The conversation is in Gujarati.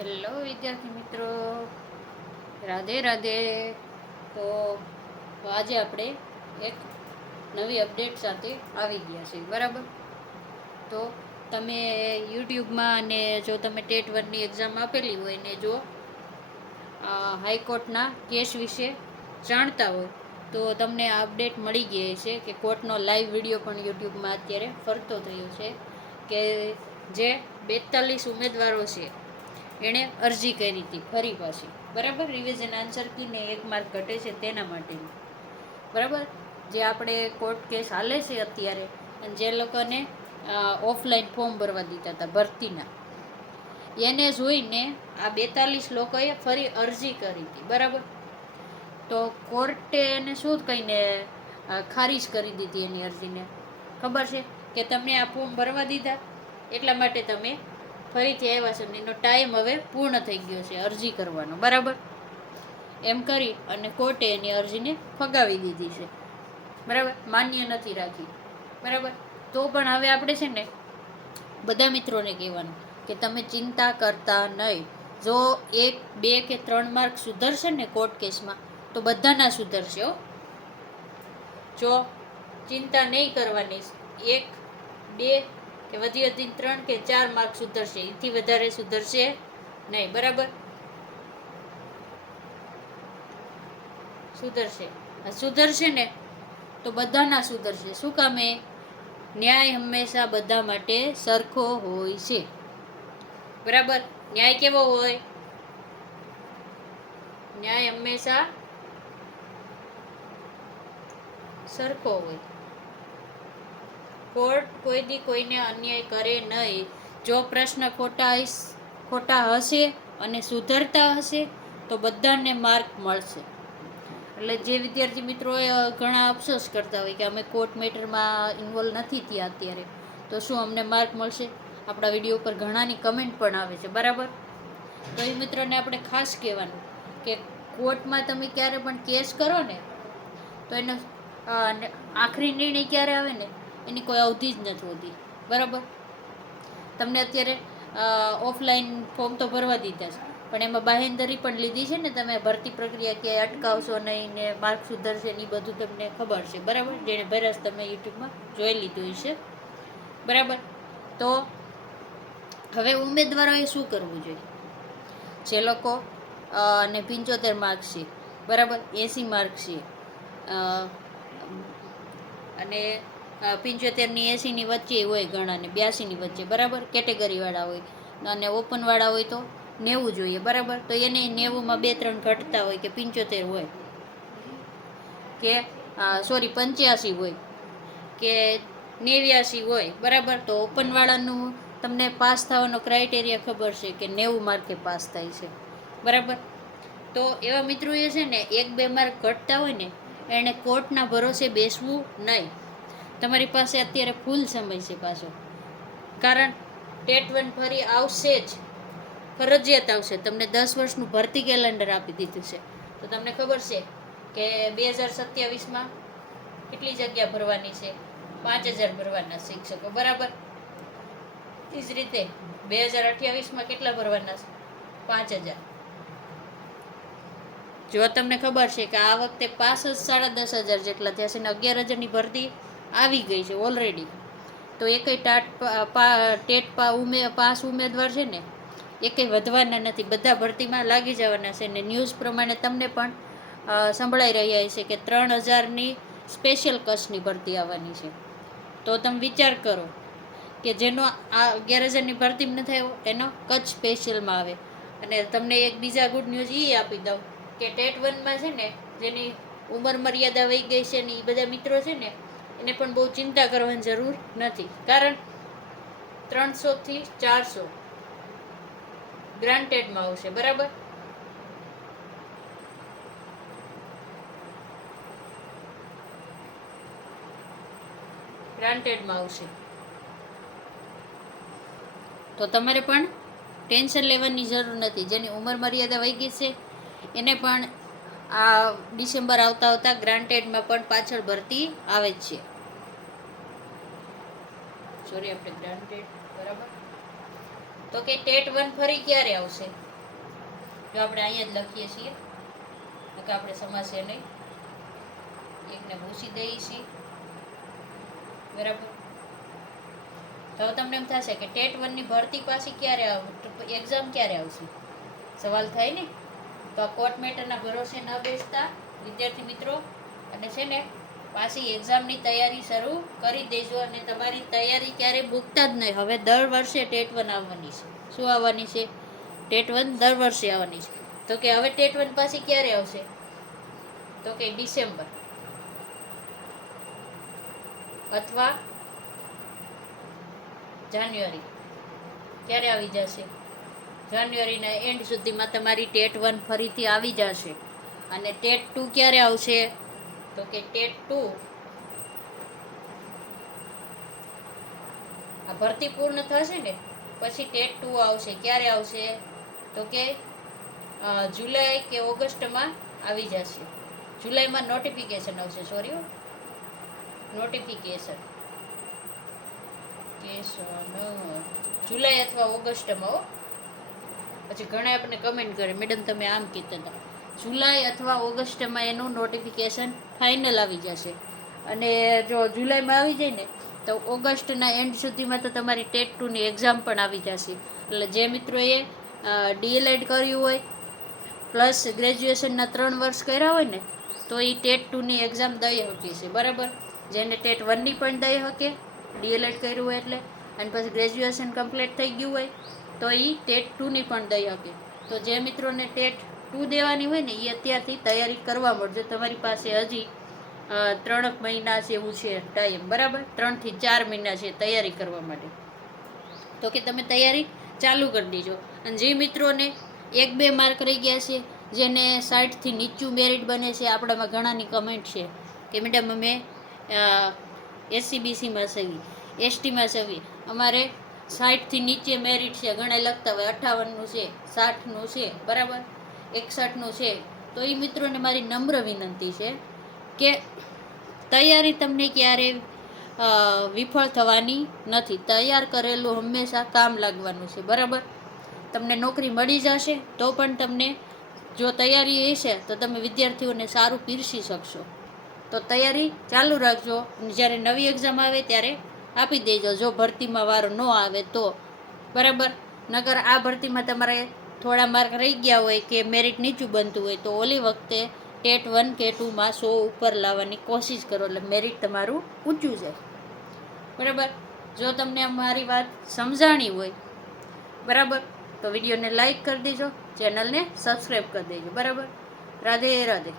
હેલો વિદ્યાર્થી મિત્રો, રાધે રાધે. તો આજે આપણે એક નવી અપડેટ સાથે આવી ગયા છે, બરાબર. તો તમે યુટ્યુબમાં અને જો તમે ટેટ 1ની એક્ઝામ આપેલી હોય ને જો હાઈકોર્ટના કેસ વિશે જાણતા હોય તો તમને આ અપડેટ મળી ગઈ છે કે કોર્ટનો લાઈવ વિડીયો પણ યુટ્યુબમાં અત્યારે ફરતો થયો છે કે જે 42 ઉમેદવારો છે એણે અરજી કરી હતી ફરી પાછી, બરાબર. રિવિઝન આન્સર કીને 1 માર્ક ઘટે છે તેના માટેની, બરાબર. જે આપણે કોર્ટ કેસ હાલે છે અત્યારે, અને જે લોકોને ઓફલાઈન ફોર્મ ભરવા દીધા હતા ભરતીના, એને જોઈને આ 42 લોકોએ ફરી અરજી કરી હતી, બરાબર. તો કોર્ટે એને શું કહીને ખારીજ કરી દીધી એની અરજીને ખબર છે કે તમને આ ફોર્મ ભરવા દીધા એટલા માટે તમે ફરીથી આવ્યા છે, એનો ટાઈમ હવે પૂર્ણ થઈ ગયો છે અરજી કરવાનો, બરાબર. એમ કરી અને કોર્ટે એની અરજીને ફગાવી દીધી છે, બરાબર. માન્ય નથી રાખી, બરાબર. તો પણ હવે આપણે છે ને બધા મિત્રોને કહેવાનું કે તમે ચિંતા કરતા નહીં. જો 1, 2 કે 3 માર્ક સુધરશે ને કોર્ટ કેસમાં તો બધાના સુધરશે. જો ચિંતા નહીં કરવાની, 1, 2 કે વધી 3 કે 4 માર્ક સુધરશે, એથી વધારે સુધરશે નહીં, બરાબર. સુધરશે ને તો બધાના સુધરશે. શું કામે? ન્યાય હંમેશા બધા માટે સરખો હોય છે, બરાબર. ન્યાય કેવો હોય? ન્યાય હંમેશા સરખો હોય. કોર્ટ કોઈ દી કોઈને અન્યાય કરે નહીં. જો પ્રશ્ન ખોટા હશે અને સુધરતા હશે તો બધાને માર્ક મળશે. એટલે જે વિદ્યાર્થી મિત્રોએ ઘણા અફસોસ કરતા હોય કે અમે કોર્ટ મેટરમાં ઇન્વોલ્વ નથી થયા અત્યારે, તો શું અમને માર્ક મળશે? આપણા વિડીયો ઉપર ઘણાની કમેન્ટ પણ આવે છે, બરાબર. તો એ મિત્રોને આપણે ખાસ કહેવાનું કે કોર્ટમાં તમે ક્યારે પણ કેસ કરો ને તો એનો આખરી નિર્ણય ક્યારે આવે ને એની કોઈ અવધિ જ નથી હોતી, બરાબર. તમને અત્યારે ઓફલાઈન ફોર્મ તો ભરવા દીધા છે, પણ એમાં બાહેંધરી પણ લીધી છે ને, તમે ભરતી પ્રક્રિયા ક્યાંય અટકાવશો નહીં ને માર્ક સુધરશે ને એ બધું તમને ખબર છે, બરાબર. જેને ભર્યા છે તમે યુટ્યુબમાં જોઈ લીધું છે, બરાબર. તો હવે ઉમેદવારોએ શું કરવું જોઈએ? જે લોકો ને 75 માર્ક છે, બરાબર, 80 માર્ક છે અને 75ની 80ની વચ્ચે હોય ઘણાને, 82ની વચ્ચે, બરાબર. કેટેગરીવાળા હોય અને ઓપનવાળા હોય તો 90 જોઈએ, બરાબર. તો એને 90માં 2-3 ઘટતા હોય કે 75 હોય કે 85 હોય કે 89 હોય, બરાબર. તો ઓપનવાળાનું તમને પાસ થવાનો ક્રાઇટેરિયા ખબર છે કે 90 માર્કે પાસ થાય છે, બરાબર. તો એવા મિત્રોએ છે ને 1-2 માર્ક ઘટતા હોય ને એણે કોર્ટના ભરોસે બેસવું નહીં. તમારી પાસે અત્યારે ફૂલ સમય છે પાછો, કારણ ટેટ 1 ફરી આવશે જ, ફરજિયાત આવશે. તમને 10 વર્ષનું ભરતી કેલેન્ડર આપી દીધું છે. તો તમને ખબર છે કે 2027માં કેટલી જગ્યા ભરવાની છે? 5000 ભરવાના શિક્ષકો, બરાબર. એ જ રીતે 2028માં કેટલા ભરવાના છે? 5000. જો તમને ખબર છે કે આ વખતે પાસ જ 10,500 જેટલા થયા છે ને 11,000ની ભરતી આવી ગઈ છે ઓલરેડી, તો એકેય ટેટ પાસ ઉમેદવાર છે ને એકેય વધવાના નથી, બધા ભરતીમાં લાગી જવાના છે. ને ન્યૂઝ પ્રમાણે તમને પણ સંભળાઈ રહ્યા છે કે 3,000ની સ્પેશિયલ કચ્છની ભરતી આવવાની છે. તો તમે વિચાર કરો કે જેનો આ 11,000ની ભરતી નથી આવ્યો એનો કચ્છ સ્પેશિયલમાં આવે. અને તમને એક બીજા ગુડ ન્યૂઝ એ આપી દઉં કે ટેટ 1માં છે ને જેની ઉંમર મર્યાદા વહી ગઈ છે ને એ બધા મિત્રો છે ને એને પણ બહુ ચિંતા કરવાની જરૂર નથી, કારણ 300થી 400 ગ્રાન્ટેડમાં આવશે, બરાબર. ગ્રાન્ટેડમાં આવશે. તો તમારે પણ ટેન્શન લેવાની જરૂર નથી. જેની ઉંમર મર્યાદા વહી ગઈ છે એને પણ આ ડિસેમ્બર આવતા ગ્રાન્ટેડમાં પણ પાછળ ભરતી આવે જ છે. સોરી, આપણે ગ્રાન્ટેડ, બરાબર. તો કે ટેટ 1 ફરી ક્યારે આવશે? જો આપણે અહીંયા જ લખીએ છીએ કે આપણે સમાસે નહીં, એકને ભૂસી દઈએ છીએ, બરાબર. તો તમને એમ થશે કે ટેટ 1 ની ભરતી પાછી ક્યારે એક્ઝામ ક્યારે આવશે, સવાલ થાય ને. તો આ કોર્ટ મેટરના ભરોસે ન બેસતા વિદ્યાર્થી મિત્રો, અને છે ને પાછી એક્ઝામની તૈયારી શરૂ કરી દેજો. અને તમારી તૈયારી ક્યારે મૂકતા જ નહીં. હવે દર વર્ષે ટેટ 1 આવવાની છે. શું આવવાની છે? ટેટ 1 દર વર્ષે આવવાની છે. તો કે હવે ટેટ 1 પાછી ક્યારે આવશે? તો કે ડિસેમ્બર અથવા જાન્યુઆરી. ક્યારે આવી જશે? જાન્યુઆરીના એન્ડ સુધીમાં તમારી ટેટ 1 ફરીથી આવી જશે. અને ટેટ 2 ક્યારે આવશે? તો કે ટેટ 2 આ ભરતી પૂર્ણ થશે ને પછી ટેટ 2 આવશે. ક્યારે આવશે? તો કે જુલાઈ કે ઓગસ્ટમાં આવી જશે. જુલાઈમાં નોટિફિકેશન આવશે. સોરી, નોટિફિકેશન જુલાઈ અથવા ઓગસ્ટમાં. પછી ઘણા આપણને કમેન્ટ કરે, મેડમ તમે આમ કીધા હતા. જુલાઈ અથવા ઓગસ્ટમાં એનું નોટિફિકેશન ફાઇનલ આવી જશે. અને જો જુલાઈમાં આવી જાય ને તો ઓગસ્ટના એન્ડ સુધીમાં તો તમારી ટેટ 2ની એક્ઝામ પણ આવી જશે. એટલે જે મિત્રોએ ડીએલએડ કર્યું હોય પ્લસ ગ્રેજ્યુએશનના 3 વર્ષ કર્યા હોય ને તો એ ટેટ 2ની એક્ઝામ દઈ શકે છે, બરાબર. જેને ટેટ 1ની પણ દઈ શકે, ડીએલએડ કર્યું હોય એટલે, અને પછી ગ્રેજ્યુએશન કમ્પ્લીટ થઈ ગયું હોય તો એ ટેટ 2ની પણ દઈ શકે. તો જે મિત્રોને ટેટ 2 દેવાની હોય ને એ અત્યારથી તૈયારી કરવા મળશે. તમારી પાસે હજી 3 મહિના જેવું છે ટાઈમ, બરાબર. 3 થી 4 મહિના છે તૈયારી કરવા માટે. તો કે તમે તૈયારી ચાલુ કરી દેજો. અને જે મિત્રોને 1-2 માર્ક રહી ગયા છે, જેને 60થી નીચું મેરિટ બને છે, આપણામાં ઘણાની કમેન્ટ છે કે મેડમ અમે SCBCમાં સેવી, STમાં સેવી, અમારે 60થી નીચે મેરિટ છે. ઘણા લખતા હોય 58નું છે, 60નું છે, બરાબર, 61નું છે. તો એ મિત્રોને મારી નમ્ર વિનંતી છે કે તૈયારી તમને ક્યારે વિફળ થવાની નથી. તૈયાર કરેલું હંમેશા કામ લાગવાનું છે, બરાબર. તમને નોકરી મળી જશે તો પણ તમને જો તૈયારી હશે તો તમે વિદ્યાર્થીઓને સારું પીરસી શકશો. તો તૈયારી ચાલુ રાખજો. જ્યારે નવી એક્ઝામ આવે ત્યારે આપી દેજો, જો ભરતીમાં વારો ન આવે તો, બરાબર. નકર આ ભરતીમાં તમારે થોડા માર્ક રહી ગયા હોય કે મેરિટ નીચું બનતું હોય તો ઓલી વખતે ટેટ 1 કે 2માં 100 ઉપર લાવવાની કોશિશ કરો, એટલે મેરિટ તમારું ઊંચું જાય, બરાબર. જો તમને અમારી વાત સમજાણી હોય, બરાબર, તો વિડીયોને લાઈક કરી દેજો, ચેનલને સબસ્ક્રાઈબ કરી દેજો, બરાબર. રાધે રાધે.